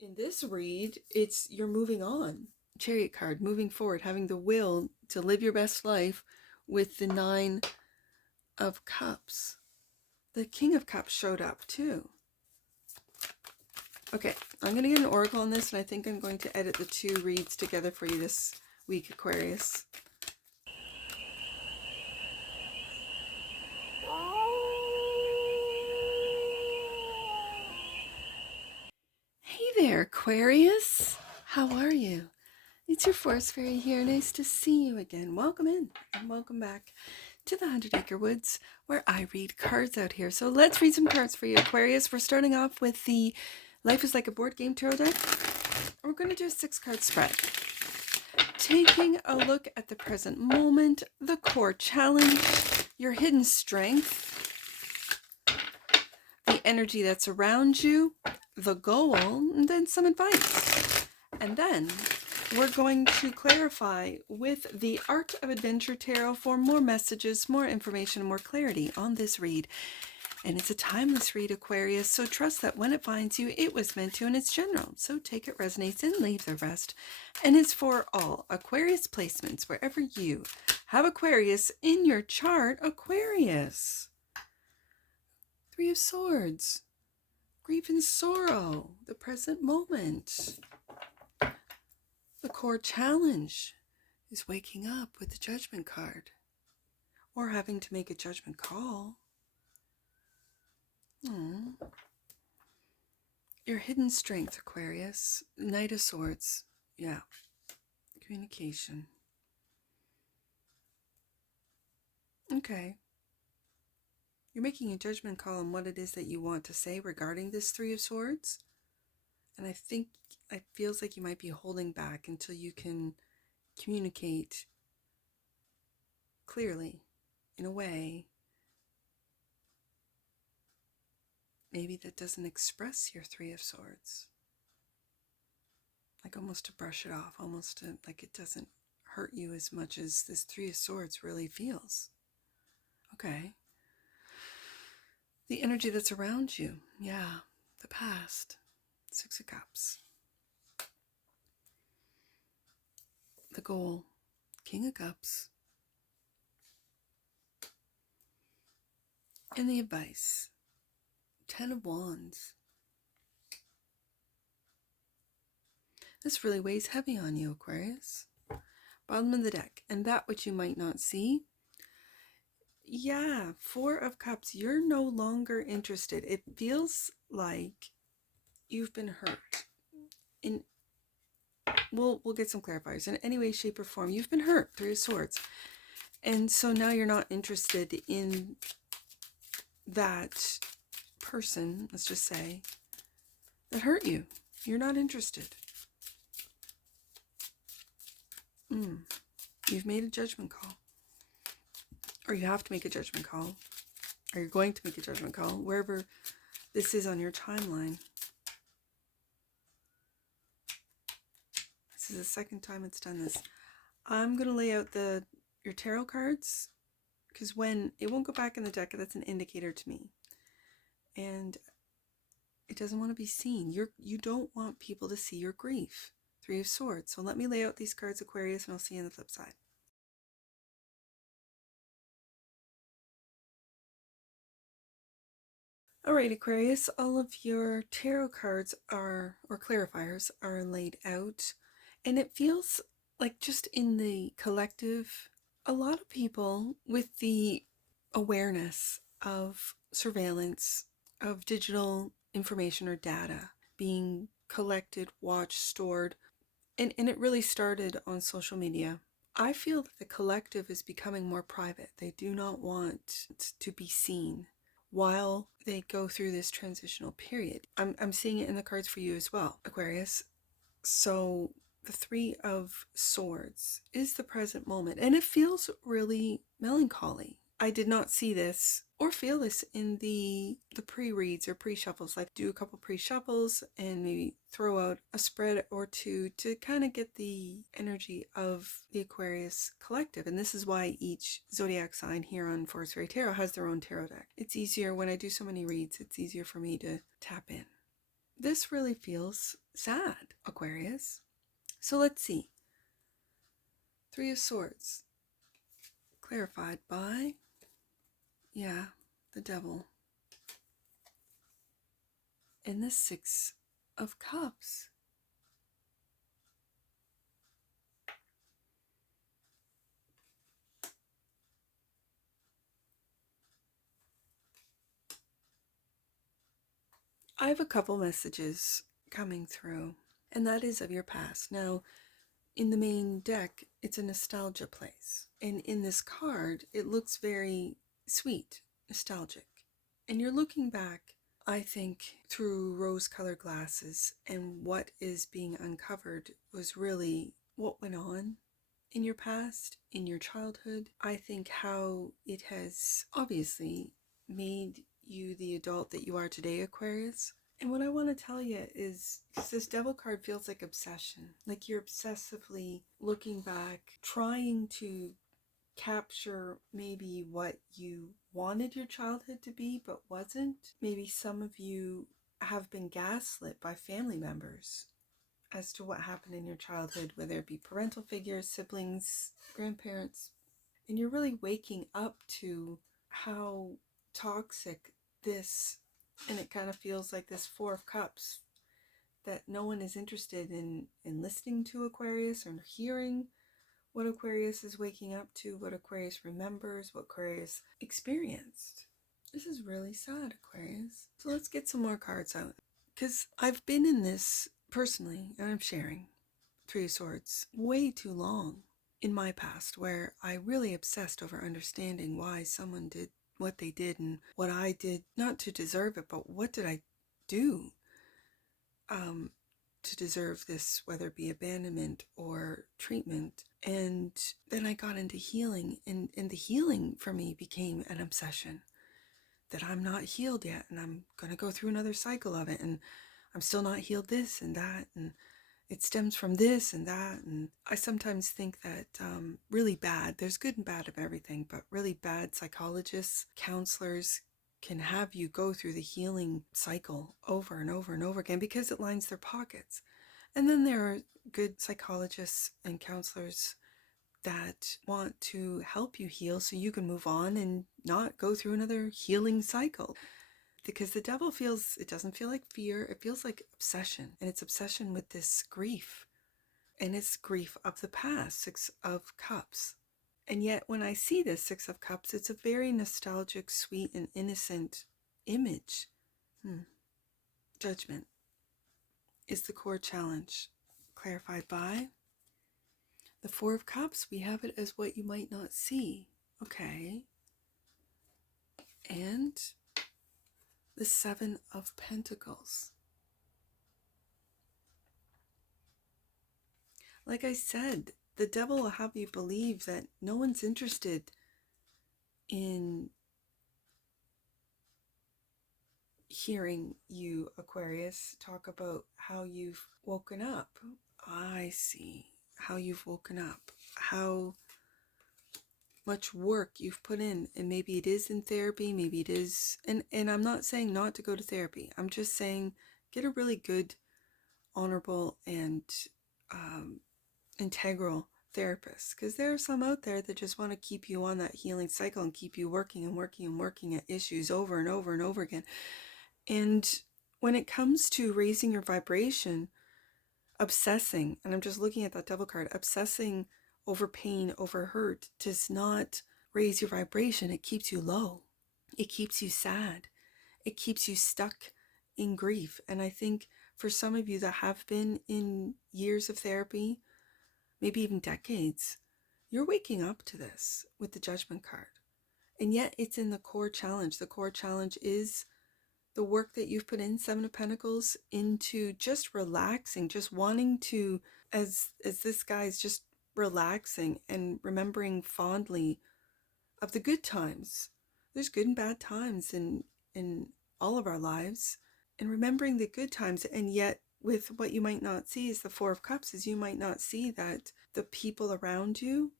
In this read, it's you're moving on. Chariot card, moving forward, having the will to live your best life with the Nine of Cups. The King of Cups showed up too. Okay, I'm going to get an oracle on this, and I think I'm going to edit the two reads together for you this week, Aquarius. Hey there, Aquarius. How are you? It's your Forest Fairy here. Nice to see you again. Welcome in and welcome back to the 100 Acre Woods, where I read cards out here. So let's read some cards for you, Aquarius. We're starting off with the Life is Like a Board Game Tarot deck. We're going to do a 6-card spread. Taking a look at the present moment, the core challenge, your hidden strength, the energy that's around you, the goal, and then some advice. And then we're going to clarify with the Art of Adventure Tarot for more messages, more information, more clarity on this read. And it's a timeless read, Aquarius, so trust that when it finds you, it was meant to, and it's general. So take it resonates and leave the rest. And it's for all Aquarius placements, wherever you have Aquarius in your chart, Aquarius. Three of Swords, grief and sorrow, the present moment. The core challenge is waking up with the Judgment card, or having to make a judgment call. Your hidden strength, Aquarius. Knight of Swords. Yeah. Communication. Okay. You're making a judgment call on what it is that you want to say regarding this Three of Swords. And I think it feels like you might be holding back until you can communicate clearly in a way maybe that doesn't express your Three of Swords. Like almost to brush it off, almost to, like it doesn't hurt you as much as this Three of Swords really feels. Okay. The energy that's around you. Yeah. The past. Six of Cups. The goal. King of Cups. And the advice. 10 of Wands. This really weighs heavy on you, Aquarius. Bottom of the deck. And that which you might not see. Yeah, Four of Cups. You're no longer interested. It feels like you've been hurt. We'll get some clarifiers. In any way, shape, or form, you've been hurt. Three of Swords. And so now you're not interested in that person, let's just say, that hurt you. You're not interested. You've made a judgment call. Or you have to make a judgment call. Or you're going to make a judgment call, wherever this is on your timeline. This is the second time it's done this. I'm going to lay out your tarot cards, because when it won't go back in the deck, that's an indicator to me. And it doesn't want to be seen. You don't want people to see your grief. Three of Swords. So let me lay out these cards, Aquarius, and I'll see you on the flip side. Alright, Aquarius, all of your tarot cards or clarifiers are laid out, and it feels like just in the collective, a lot of people with the awareness of surveillance, of digital information or data being collected, watched, stored, and it really started on social media. I feel that the collective is becoming more private. They do not want to be seen while they go through this transitional period. I'm seeing it in the cards for you as well, Aquarius. So the Three of Swords is the present moment, and it feels really melancholy. I did not see this or feel this in the pre-reads or pre-shuffles. Like do a couple pre-shuffles and maybe throw out a spread or two to kind of get the energy of the Aquarius collective. And this is why each zodiac sign here on Forest Fairy Tarot has their own tarot deck. It's easier when I do so many reads, it's easier for me to tap in. this really feels sad, Aquarius. So let's see. Three of Swords, clarified by, the Devil. And the Six of Cups. I have a couple messages coming through, and that is of your past. Now, in the main deck, it's a nostalgia place. And in this card, it looks very sweet, nostalgic. And you're looking back, I think, through rose-colored glasses, and what is being uncovered was really what went on in your past, in your childhood. I think how it has obviously made you the adult that you are today, Aquarius. And what I want to tell you is, because this Devil card feels like obsession, like you're obsessively looking back, trying to capture maybe what you wanted your childhood to be but wasn't. Maybe some of you have been gaslit by family members as to what happened in your childhood, whether it be parental figures, siblings, grandparents, and you're really waking up to how toxic this, and it kind of feels like this Four of Cups, that no one is interested in listening to Aquarius or hearing what Aquarius is waking up to, what Aquarius remembers, what Aquarius experienced. This is really sad, Aquarius. So let's get some more cards out, because I've been in this personally, and I'm sharing Three of Swords way too long in my past, where I really obsessed over understanding why someone did what they did and what I did, not to deserve it, but what did I do to deserve this, whether it be abandonment or treatment. And then I got into healing, and the healing for me became an obsession, that I'm not healed yet, and I'm going to go through another cycle of it, and I'm still not healed this and that, and it stems from this and that. And I sometimes think that really bad, there's good and bad of everything, but really bad psychologists, counselors can have you go through the healing cycle over and over and over again because it lines their pockets. And then there are good psychologists and counselors that want to help you heal so you can move on and not go through another healing cycle. Because the Devil feels, it doesn't feel like fear, it feels like obsession. And it's obsession with this grief. And it's grief of the past, Six of Cups. And yet when I see this Six of Cups, it's a very nostalgic, sweet, and innocent image. Judgment is the core challenge, clarified by the Four of Cups. We have it as what you might not see. Okay. And the Seven of Pentacles. Like I said, the Devil will have you believe that no one's interested in hearing you, Aquarius, talk about how you've woken up. I see how you've woken up, how much work you've put in, and maybe it is in therapy, maybe it is, and I'm not saying not to go to therapy. I'm just saying get a really good, honorable, and integral therapist, because there are some out there that just want to keep you on that healing cycle and keep you working and working and working at issues over and over and over again. And when it comes to raising your vibration, obsessing, and I'm just looking at that Devil card, obsessing over pain, over hurt, does not raise your vibration. It keeps you low. It keeps you sad. It keeps you stuck in grief. And I think for some of you that have been in years of therapy, maybe even decades, you're waking up to this with the Judgment card. And yet it's in the core challenge. The core challenge is the work that you've put in, Seven of Pentacles, into just relaxing, just wanting to, as this guy's just relaxing and remembering fondly of the good times. There's good and bad times in all of our lives, and remembering the good times. And yet with what you might not see is the Four of Cups, is you might not see that the people around you,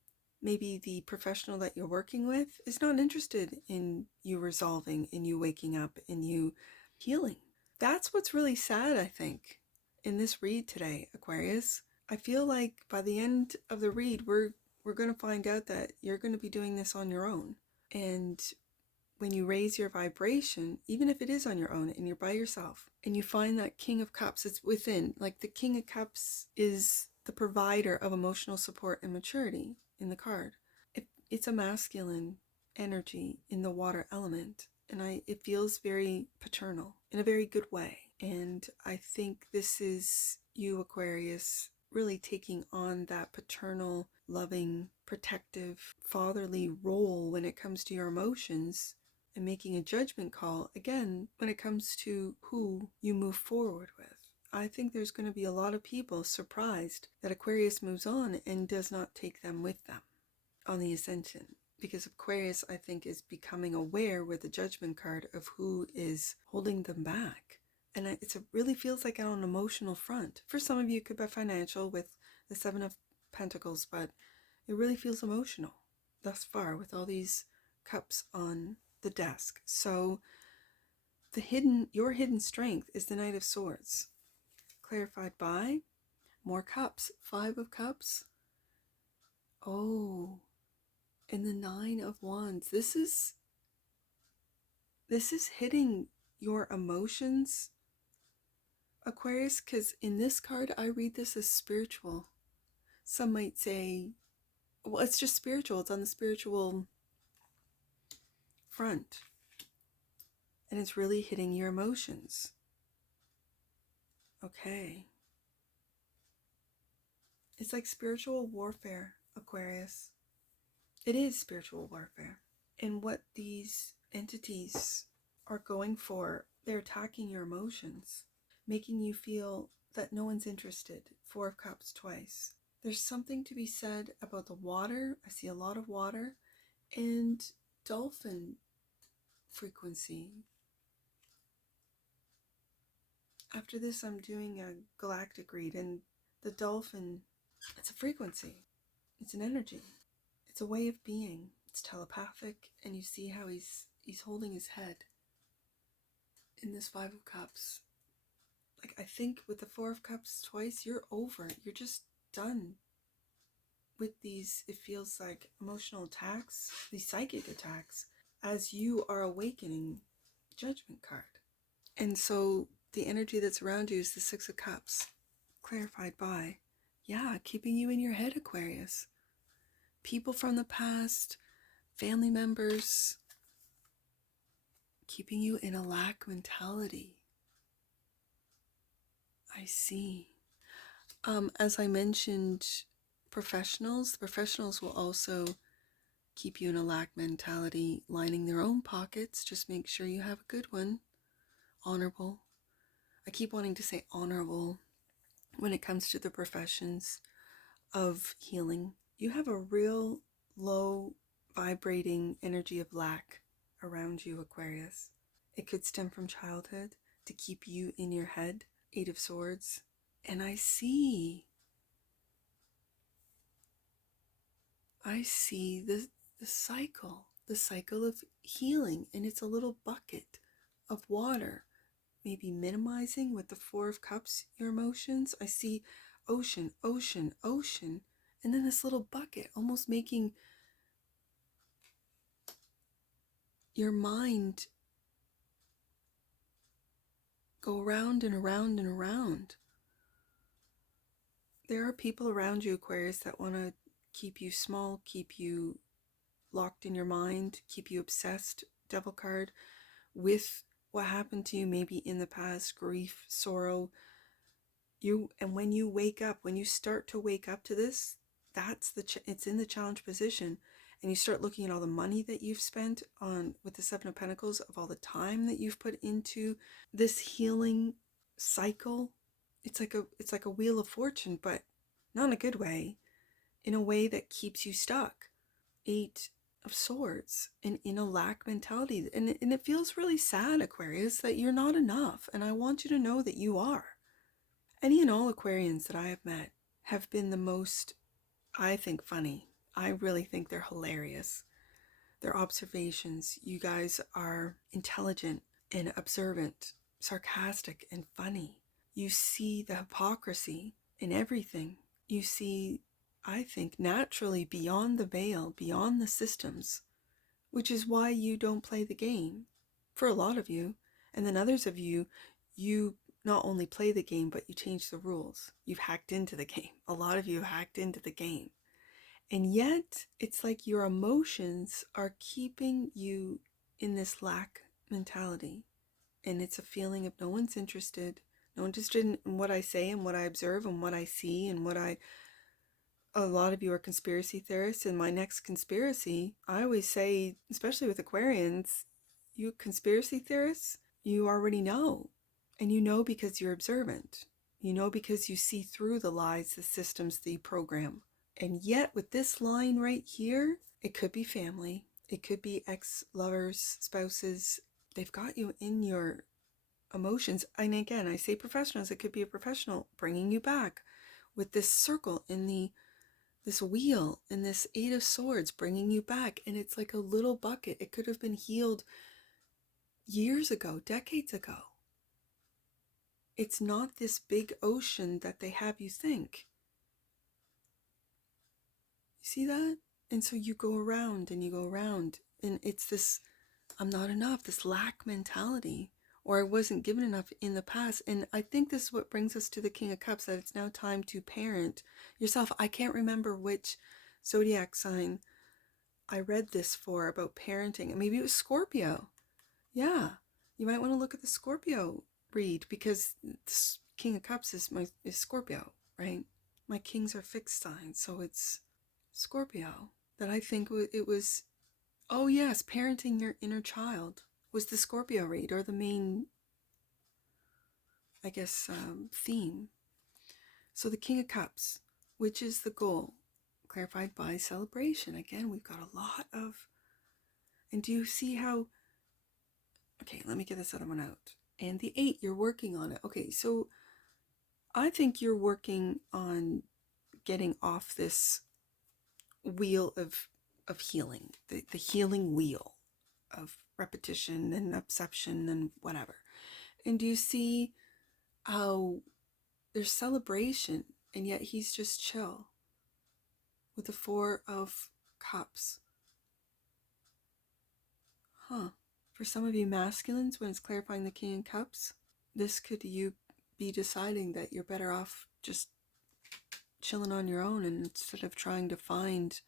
maybe the professional that you're working with, is not interested in you resolving, in you waking up, in you healing. That's what's really sad, I think, in this read today, Aquarius. I feel like by the end of the read, we're going to find out that you're going to be doing this on your own. And when you raise your vibration, even if it is on your own and you're by yourself, and you find that King of Cups, it's within, like the King of Cups is the provider of emotional support and maturity in the card. It's a masculine energy in the water element, and it feels very paternal in a very good way. And I think this is you, Aquarius, really taking on that paternal, loving, protective, fatherly role when it comes to your emotions, and making a judgment call, again, when it comes to who you move forward with. I think there's going to be a lot of people surprised that Aquarius moves on and does not take them with them on the ascension. Because Aquarius, I think, is becoming aware with the judgment card of who is holding them back. And it really feels like on an emotional front. For some of you, it could be financial with the Seven of Pentacles, but it really feels emotional thus far with all these cups on the desk. So your hidden strength is the Knight of Swords, clarified by more cups, 5 of Cups. Oh, and the 9 of Wands. This is hitting your emotions, Aquarius, because in this card I read this as spiritual. Some might say, well, it's just spiritual. It's on the spiritual front. And it's really hitting your emotions. Okay. It's like spiritual warfare, Aquarius. It is spiritual warfare. And what these entities are going for, they're attacking your emotions, making you feel that no one's interested. 4 of Cups twice. There's something to be said about the water. I see a lot of water and dolphin frequency. After this, I'm doing a galactic read, and the dolphin, it's a frequency. It's an energy. It's a way of being. It's telepathic, and you see how he's holding his head in this 5 of Cups. Like, I think with the 4 of Cups twice, you're over. You're just done with these, it feels like, emotional attacks, these psychic attacks, as you are awakening. Judgment card. And so the energy that's around you is the 6 of Cups, clarified by, yeah, keeping you in your head, Aquarius. People from the past, family members, keeping you in a lack mentality. I see. As I mentioned, the professionals will also keep you in a lack mentality, lining their own pockets. Just make sure you have a good one. Honorable. I keep wanting to say honorable when it comes to the professions of healing. You have a real low vibrating energy of lack around you, Aquarius. It could stem from childhood to keep you in your head. 8 of Swords. And I see the cycle of healing, and it's a little bucket of water, maybe minimizing with the 4 of Cups your emotions. I see ocean, ocean, ocean, and then this little bucket, almost making your mind go around and around and around. There are people around you, Aquarius, that want to keep you small, keep you locked in your mind, keep you obsessed, Devil card, with what happened to you maybe in the past, grief, sorrow. And when you wake up, when you start to wake up to this, it's in the challenge position, and you start looking at all the money that you've spent on with the 7 of Pentacles, of all the time that you've put into this healing cycle. It's like a wheel of fortune, but not in a good way, in a way that keeps you stuck. 8 of Swords, and in a lack mentality, and it feels really sad, Aquarius, that you're not enough, and I want you to know that you are. Any and all Aquarians that I have met have been the most, I think, funny. I really think they're hilarious. Their observations, you guys are intelligent and observant sarcastic and funny. You see the hypocrisy in everything. You see, I think, naturally beyond the veil, beyond the systems, which is why you don't play the game for a lot of you. And then others of you, you not only play the game, but you change the rules. You've hacked into the game. A lot of you hacked into the game. And yet, it's like your emotions are keeping you in this lack mentality. And it's a feeling of no one's interested. No one's interested in what I say and what I observe and what I see and what I... A lot of you are conspiracy theorists. In my next conspiracy, I always say, especially with Aquarians, you conspiracy theorists, you already know. And you know because you're observant. You know because you see through the lies, the systems, the program. And yet with this line right here, it could be family. It could be ex-lovers, spouses. They've got you in your emotions. And again, I say professionals, it could be a professional bringing you back with this circle in this wheel in this Eight of Swords, bringing you back. And it's like a little bucket. It could have been healed years ago, decades ago. It's not this big ocean that they have you think. You see that? And so you go around and you go around, and it's this I'm not enough, this lack mentality, or I wasn't given enough in the past. And I think this is what brings us to the King of Cups, that it's now time to parent yourself. I can't remember which zodiac sign I read this for about parenting. Maybe it was Scorpio. Yeah, you might want to look at the Scorpio read, because this King of Cups is Scorpio, right? My kings are fixed signs, so it's Scorpio. That I think it was, oh yes, parenting your inner child was the Scorpio read, or the main, I guess, theme. So the King of Cups, which is the goal, clarified by celebration. Again, we've got a lot of, and do you see how, okay, let me get this other one out. And the 8, you're working on it. Okay, so I think you're working on getting off this wheel of healing, the healing wheel of repetition and obsession and whatever. And do you see how there's celebration, and yet he's just chill with the 4 of Cups? For some of you masculines, when it's clarifying the King of Cups, this could you be deciding that you're better off just chilling on your own, and instead of trying to find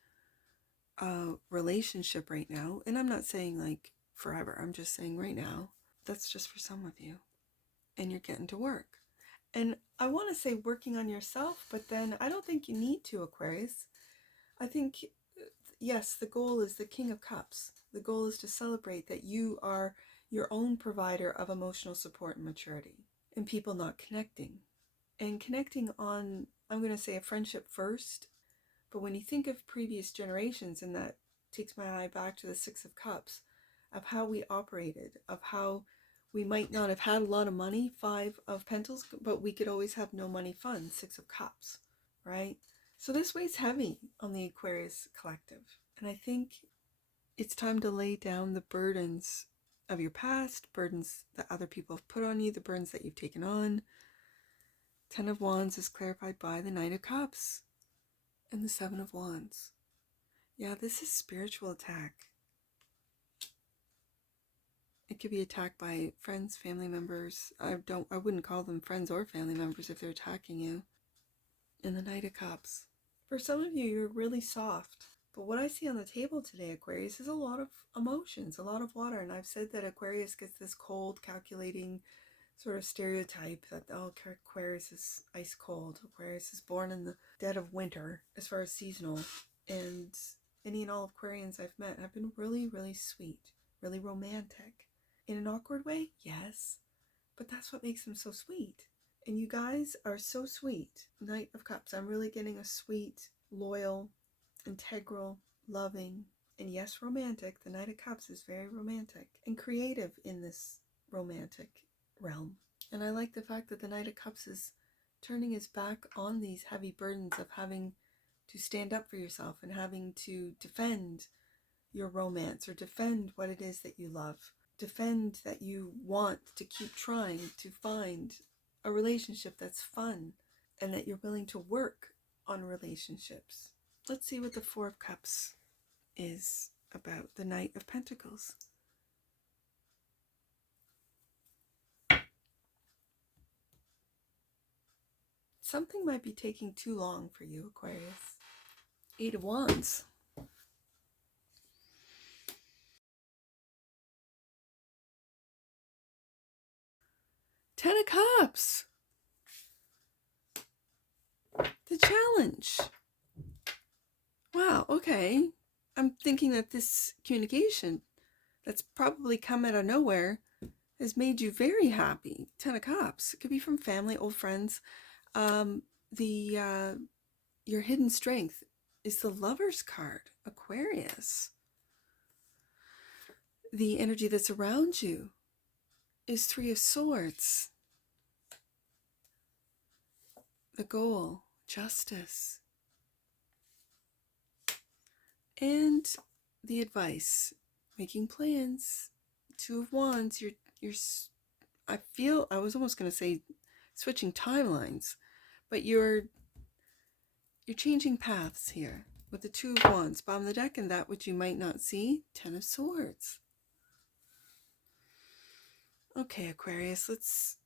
a relationship right now. And I'm not saying like forever, I'm just saying right now. That's just for some of you. And you're getting to work. And I want to say working on yourself, but then I don't think you need to, Aquarius. I think, yes, the goal is the King of Cups. The goal is to celebrate that you are your own provider of emotional support and maturity, and people not connecting. And connecting on, I'm going to say, a friendship first. But when you think of previous generations, and that takes my eye back to the 6 of Cups, of how we operated, of how we might not have had a lot of money, 5 of Pentacles, but we could always have no money fun, 6 of Cups, right? So this weighs heavy on the Aquarius collective. And I think it's time to lay down the burdens of your past, burdens that other people have put on you, the burdens that you've taken on. 10 of Wands is clarified by the Knight of Cups and the 7 of Wands. Yeah, this is spiritual attack. It could be attacked by friends, family members. I wouldn't call them friends or family members if they're attacking you. And the Knight of Cups. For some of you, you're really soft. But what I see on the table today, Aquarius, is a lot of emotions, a lot of water. And I've said that Aquarius gets this cold, calculating sort of stereotype that, oh, Aquarius is ice cold. Aquarius is born in the dead of winter as far as seasonal. And any and all Aquarians I've met have been really, really sweet, really romantic. In an awkward way, yes, but that's what makes them so sweet. And you guys are so sweet. Knight of Cups, I'm really getting a sweet, loyal, integral, loving, and yes, romantic. The Knight of Cups is very romantic and creative in this romantic realm. And I like the fact that the Knight of Cups is turning his back on these heavy burdens of having to stand up for yourself and having to defend your romance or defend what it is that you love, defend that you want to keep trying to find a relationship that's fun and that you're willing to work on relationships. Let's see what the Four of Cups is about, the Knight of Pentacles. Something might be taking too long for you, Aquarius. Eight of Wands. Ten of Cups. The challenge. Wow, okay. I'm thinking that this communication that's probably come out of nowhere has made you very happy. Ten of Cups. It could be from family, old friends. Your hidden strength is the Lover's card, Aquarius. The energy that's around you is Three of Swords. The goal, justice. And the advice, making plans. Two of Wands. I was almost going to say switching timelines, but you're changing paths here with the Two of Wands, bottom of the deck, and that which you might not see, Ten of Swords. Okay, Aquarius, let's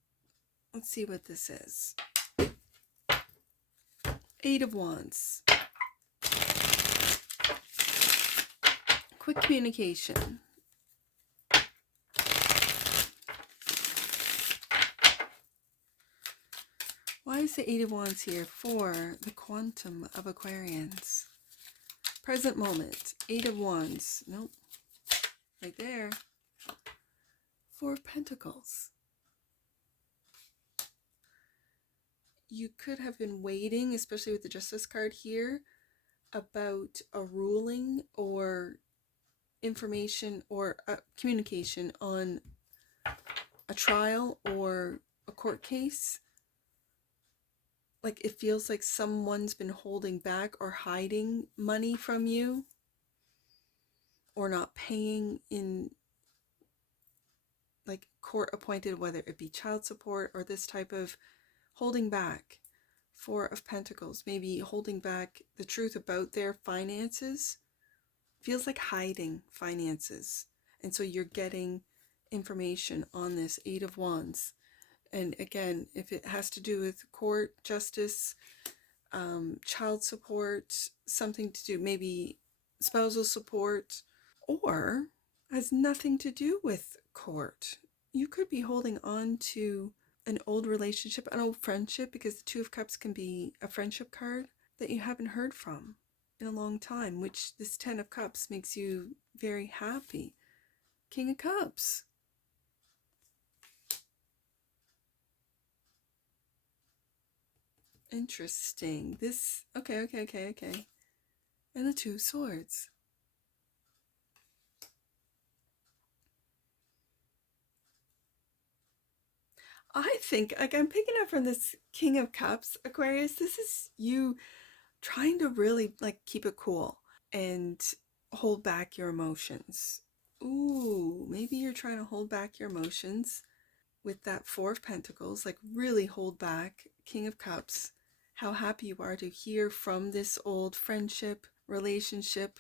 see what this is. Eight of Wands. Quick communication. Why is the Eight of Wands here? For the quantum of Aquarians. Present moment. Eight of Wands. Nope. Right there. Four of Pentacles. You could have been waiting, especially with the Justice card here, about a ruling or information or communication on a trial or a court case. Like it feels like someone's been holding back or hiding money from you, or not paying in like court appointed, whether it be child support or this type of holding back. Four of Pentacles, maybe holding back the truth about their finances. Feels like hiding finances. And so you're getting information on this Eight of Wands. And again, if it has to do with court, justice, child support, something to do, maybe spousal support, or has nothing to do with court. You could be holding on to an old relationship, an old friendship, because the Two of Cups can be a friendship card that you haven't heard from in a long time, which this Ten of Cups makes you very happy. King of Cups. Interesting. This, okay. And the Two of Swords. I think, like, I'm picking up from this King of Cups, Aquarius, this is you trying to really, like, keep it cool and hold back your emotions. Ooh, maybe you're trying to hold back your emotions with that Four of Pentacles, like really hold back. King of Cups, how happy you are to hear from this old friendship, relationship.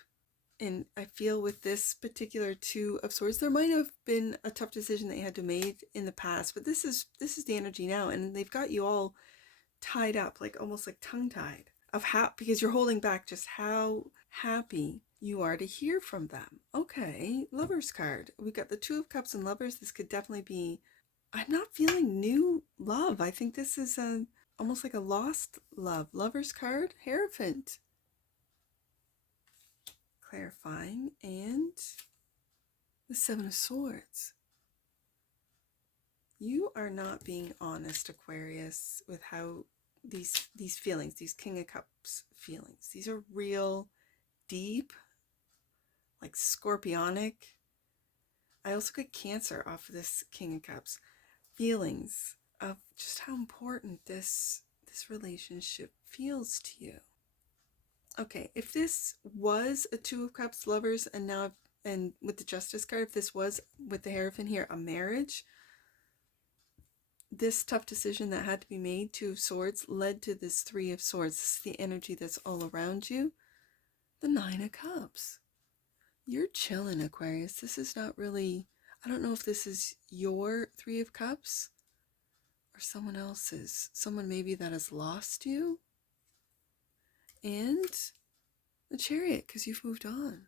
And I feel with this particular Two of Swords, there might have been a tough decision that you had to make in the past, but this is the energy now, and they've got you all tied up, like almost like tongue-tied, of how, because you're holding back just how happy you are to hear from them. Okay, Lovers card. We got the Two of Cups and Lovers. This could definitely be, I'm not feeling new love. I think this is almost like a lost love. Lovers card, Hierophant. Clarifying, and the Seven of Swords. You are not being honest, Aquarius, with how these feelings, these King of Cups feelings, these are real, deep, like scorpionic. I also get Cancer off of this King of Cups. Feelings of just how important this relationship feels to you. Okay, if this was a Two of Cups, Lovers, and now and with the Justice card, if this was with the Hierophant here, a marriage, this tough decision that had to be made, Two of Swords, led to this Three of Swords. This is the energy that's all around you. The Nine of Cups. You're chilling, Aquarius. This is not really, I don't know if this is your Three of Cups or someone else's. Someone maybe that has lost you. And the Chariot, because you've moved on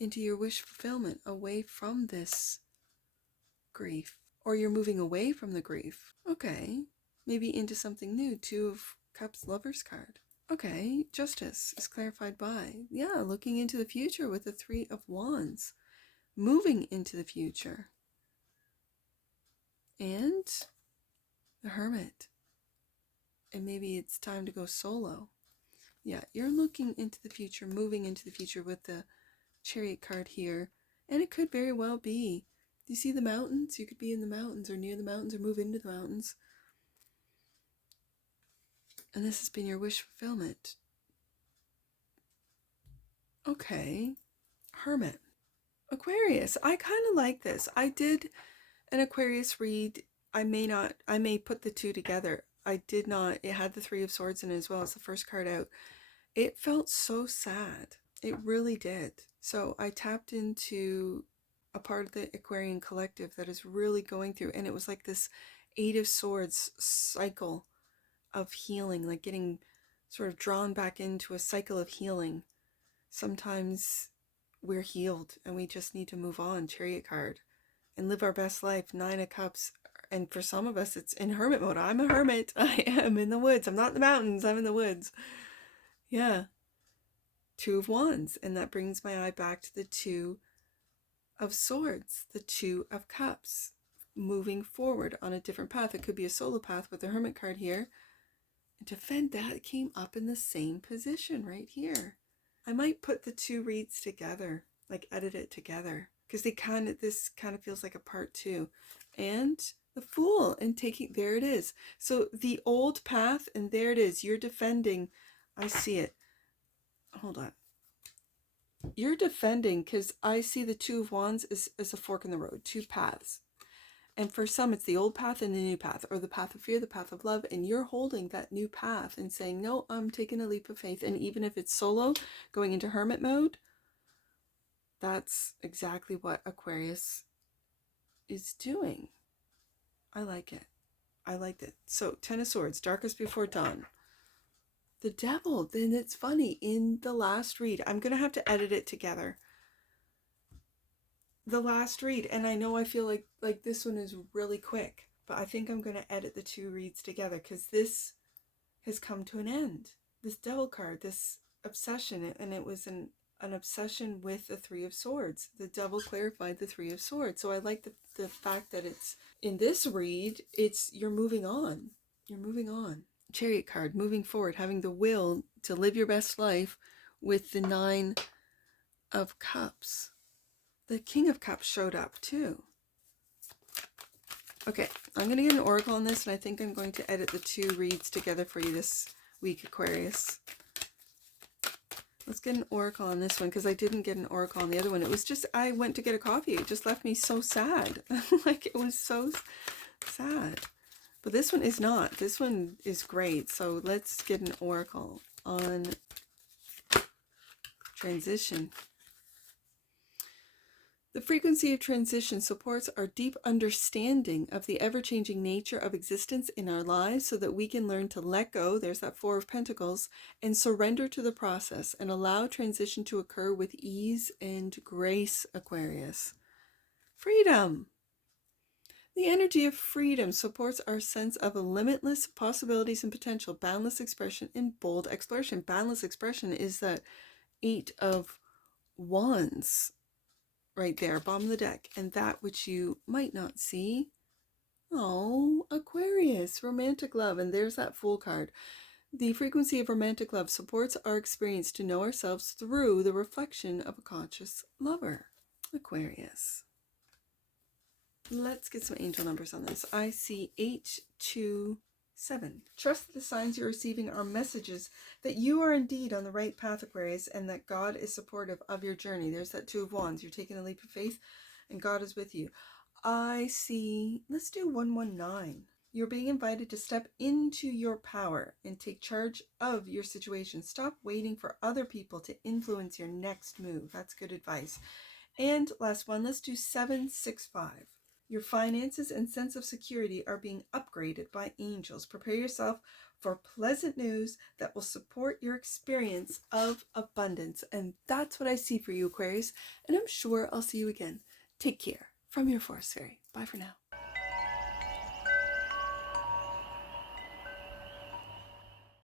into your wish fulfillment, away from this grief. Or you're moving away from the grief. Okay. Maybe into something new. Two of Cups, Lover's card. Okay. Justice is clarified by, yeah, looking into the future with the Three of Wands. Moving into the future. And the Hermit. And maybe it's time to go solo. Yeah, you're looking into the future, moving into the future with the Chariot card here. And it could very well be, do you see the mountains? You could be in the mountains or near the mountains or move into the mountains. And this has been your wish fulfillment. Okay. Hermit. Aquarius. I kind of like this. I did an Aquarius read. I may put the two together. I did not. It had the Three of Swords in it as well as the first card out. It felt so sad. It really did. So I tapped into a part of the Aquarian collective that is really going through, and it was like this Eight of Swords cycle of healing, like getting sort of drawn back into a cycle of healing. Sometimes we're healed and we just need to move on, Chariot card, and live our best life, Nine of Cups. And for some of us, it's in hermit mode. I'm a hermit. I am in the woods. I'm not in the mountains. I'm in the woods. Yeah. Two of Wands. And that brings my eye back to the Two of Swords, the Two of Cups, moving forward on a different path. It could be a solo path with the Hermit card here. And defend that came up in the same position right here. I might put the two reads together, like edit it together, because this kind of feels like a part two. And the Fool, and taking, there it is. So the old path, and there it is. You're defending. I see it. Hold on. You're defending, because I see the Two of Wands as a fork in the road, two paths. And for some, it's the old path and the new path, or the path of fear, the path of love. And you're holding that new path and saying, no, I'm taking a leap of faith. And even if it's solo, going into hermit mode, that's exactly what Aquarius is doing. I like it. I liked it. So, Ten of Swords, Darkest Before Dawn. The Devil. Then it's funny, in the last read, I'm going to have to edit it together. The last read, and I know I feel like this one is really quick, but I think I'm going to edit the two reads together, because this has come to an end. This Devil card, this obsession, and it was an obsession with the Three of Swords. The Devil clarified the Three of Swords. So I like the fact that it's in this read, you're moving on. You're moving on. Chariot card, moving forward, having the will to live your best life with the Nine of Cups. The King of Cups showed up too. Okay, I'm going to get an oracle on this, and I think I'm going to edit the two reads together for you this week, Aquarius. Let's get an oracle on this one, because I didn't get an oracle on the other one. It was just, I went to get a coffee. It just left me so sad. Like, it was so sad. But this one is not. This one is great. So let's get an oracle on transition. The frequency of transition supports our deep understanding of the ever-changing nature of existence in our lives, so that we can learn to let go, there's that Four of Pentacles, and surrender to the process and allow transition to occur with ease and grace, Aquarius. Freedom. The energy of freedom supports our sense of limitless possibilities and potential, boundless expression, and bold exploration. Boundless expression is that Eight of Wands. Right there, bottom of the deck. And that which you might not see. Oh, Aquarius, romantic love. And there's that Fool card. The frequency of romantic love supports our experience to know ourselves through the reflection of a conscious lover. Aquarius. Let's get some angel numbers on this. I see 8, 2, 7. Trust that the signs you're receiving are messages that you are indeed on the right path, Aquarius, and that God is supportive of your journey. There's that Two of Wands. You're taking a leap of faith and God is with you. I see, let's do 119. You're being invited to step into your power and take charge of your situation. Stop waiting for other people to influence your next move. That's good advice. And last one, let's do 765. Your finances and sense of security are being upgraded by angels. Prepare yourself for pleasant news that will support your experience of abundance. And that's what I see for you, Aquarius. And I'm sure I'll see you again. Take care. From your Forest Fairy. Bye for now.